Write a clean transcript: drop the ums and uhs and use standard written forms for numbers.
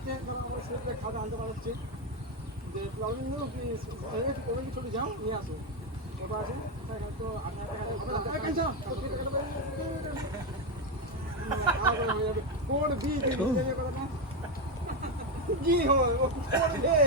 আছে সেটা খাওয়া আনতে পারছি যে প্রবলেম নেই ওদের কি ছবি যাও নিয়ে আসো এবার আছে তো কোড বি জি হয় ও কোড দে